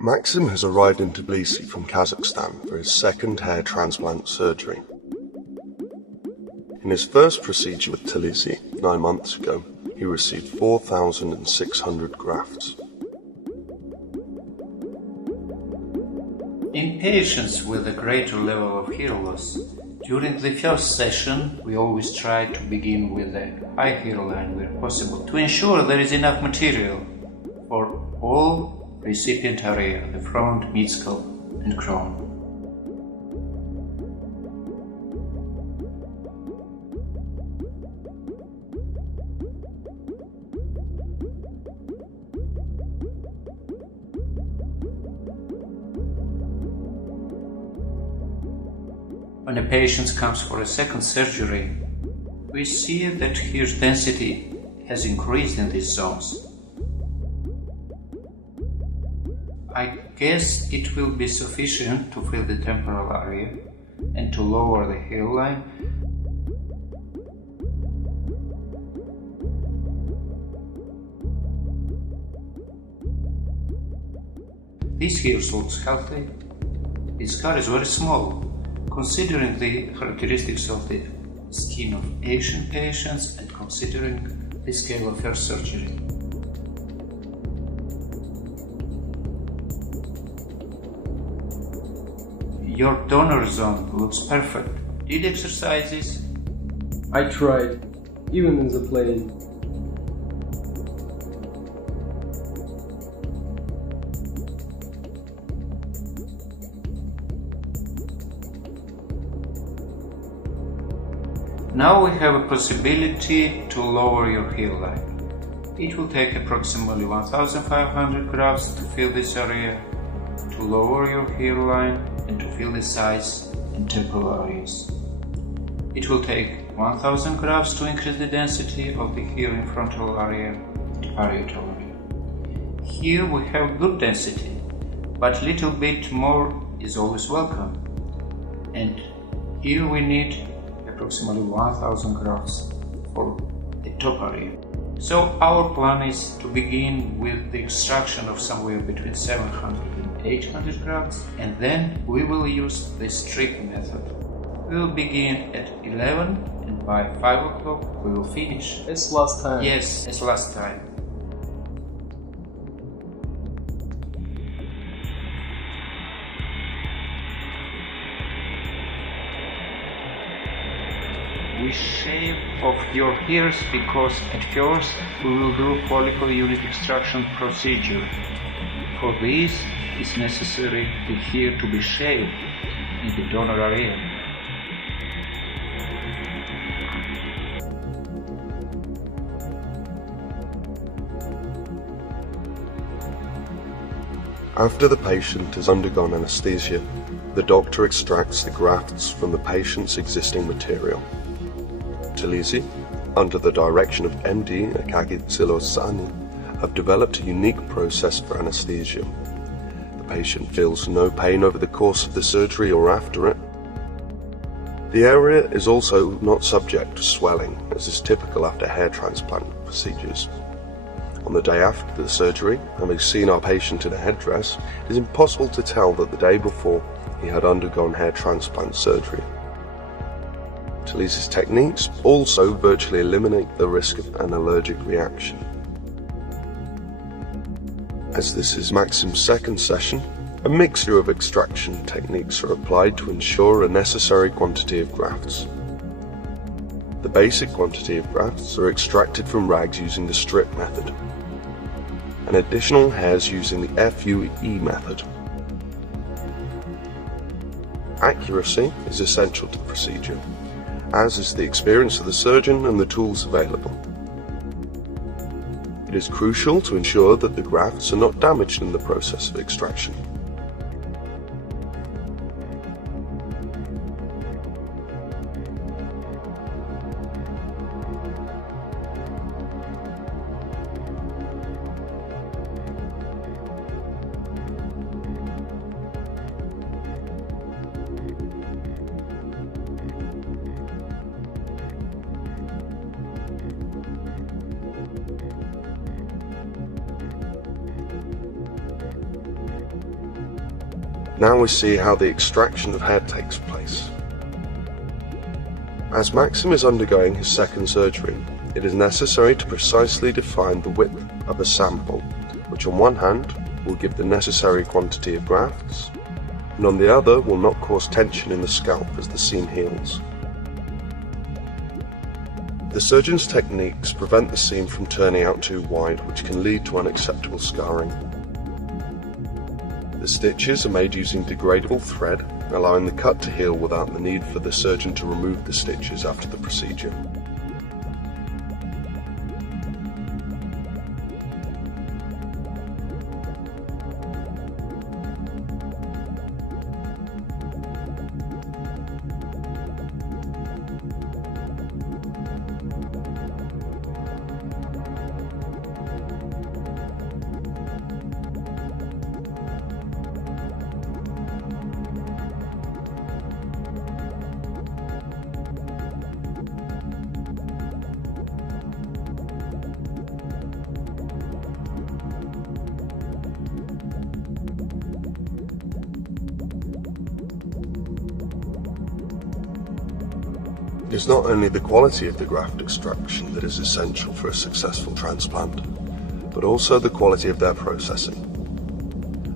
Maxim has arrived in Tbilisi from Kazakhstan for his second hair transplant surgery. In his first procedure with Talizi 9 months ago, he received 4,600 grafts. In patients with a greater level of hair loss, during the first session, we always try to begin with a high hairline where possible to ensure there is enough material for all recipient area, the front, mid-scalp, and crown. When a patient comes for a second surgery, we see that hair density has increased in these zones. I guess it will be sufficient to fill the temporal area and to lower the hairline. This hair looks healthy. Its scar is very small, considering the characteristics of the skin of Asian patients and considering the scale of hair surgery. Your donor zone looks perfect. Did exercises? I tried, even in the plane. Now we have a possibility to lower your hairline. It will take approximately 1,500 grafts to fill this area, to lower your hairline and to fill the sides and temporal areas. It will take 1,000 grafts to increase the density of the hair in frontal area and parietal area. Here we have good density, but little bit more is always welcome. And here we need approximately 1,000 grafts for the top area. So our plan is to begin with the extraction of somewhere between 700 and 800 grafts, and then we will use the strip method. We will begin at 11 and by 5 o'clock we will finish. As last time? Yes, as last time. We shave off your hairs because at first we will do follicle unit extraction procedure. For this, it's necessary the hair to be shaved in the donor area. After the patient has undergone anesthesia, the doctor extracts the grafts from the patient's existing material. Talizi, under the direction of MD Akagi Zilosani, have developed a unique process for anesthesia. The patient feels no pain over the course of the surgery or after it. The area is also not subject to swelling, as is typical after hair transplant procedures. On the day after the surgery, having seen our patient in a headdress, it is impossible to tell that the day before he had undergone hair transplant surgery. Talizi's techniques also virtually eliminate the risk of an allergic reaction. As this is Maxim's second session, a mixture of extraction techniques are applied to ensure a necessary quantity of grafts. The basic quantity of grafts are extracted from rags using the strip method, and additional hairs using the FUE method. Accuracy is essential to the procedure, as is the experience of the surgeon and the tools available. It is crucial to ensure that the grafts are not damaged in the process of extraction. Now we see how the extraction of hair takes place. As Maxim is undergoing his second surgery, it is necessary to precisely define the width of a sample, which on one hand will give the necessary quantity of grafts, and on the other will not cause tension in the scalp as the seam heals. The surgeon's techniques prevent the seam from turning out too wide, which can lead to unacceptable scarring. The stitches are made using degradable thread, allowing the cut to heal without the need for the surgeon to remove the stitches after the procedure. It is not only the quality of the graft extraction that is essential for a successful transplant, but also the quality of their processing.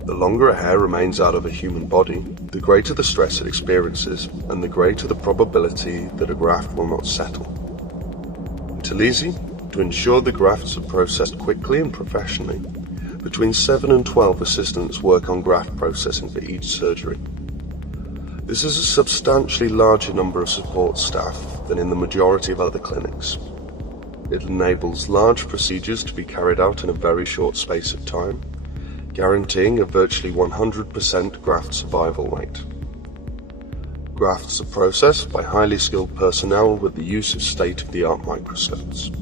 The longer a hair remains out of a human body, the greater the stress it experiences, and the greater the probability that a graft will not settle. In Talizi, to ensure the grafts are processed quickly and professionally, between 7 and 12 assistants work on graft processing for each surgery. This is a substantially larger number of support staff than in the majority of other clinics. It enables large procedures to be carried out in a very short space of time, guaranteeing a virtually 100% graft survival rate. Grafts are processed by highly skilled personnel with the use of state-of-the-art microscopes.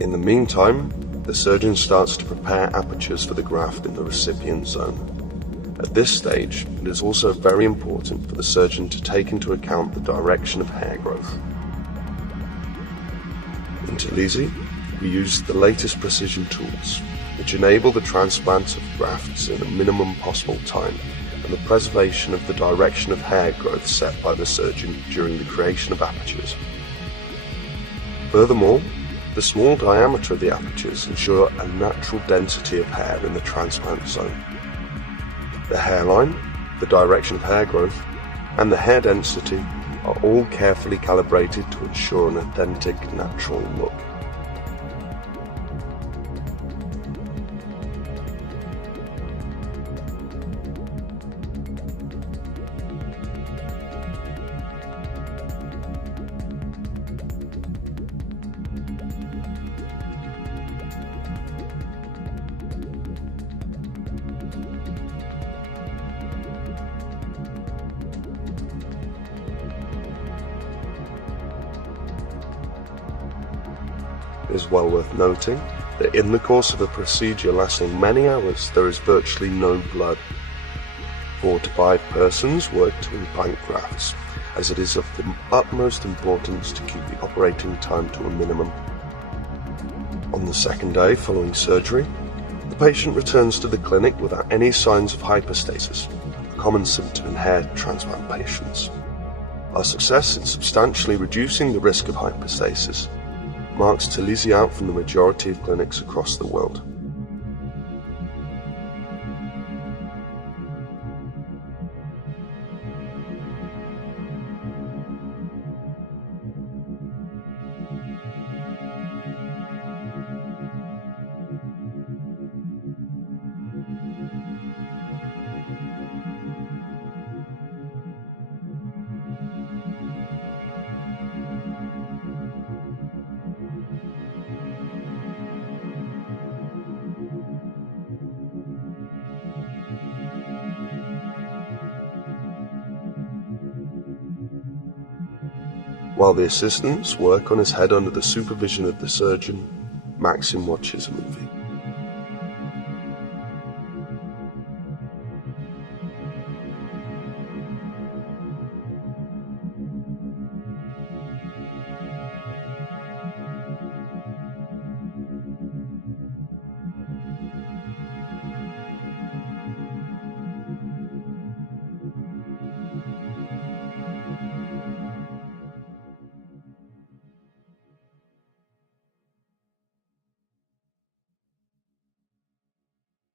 In the meantime, the surgeon starts to prepare apertures for the graft in the recipient zone. At this stage, it is also very important for the surgeon to take into account the direction of hair growth. In Talizi, we use the latest precision tools, which enable the transplant of grafts in a minimum possible time and the preservation of the direction of hair growth set by the surgeon during the creation of apertures. Furthermore, the small diameter of the apertures ensure a natural density of hair in the transplant zone. The hairline, the direction of hair growth, and the hair density are all carefully calibrated to ensure an authentic, natural look. It is well worth noting that in the course of a procedure lasting many hours, there is virtually no blood. 4 to 5 persons work to implant grafts, as it is of the utmost importance to keep the operating time to a minimum. On the second day following surgery, the patient returns to the clinic without any signs of hyperstasis, a common symptom in hair transplant patients. Our success in substantially reducing the risk of hyperstasis marks Talizi out from the majority of clinics across the world. While the assistants work on his head under the supervision of the surgeon, Maxim watches a movie.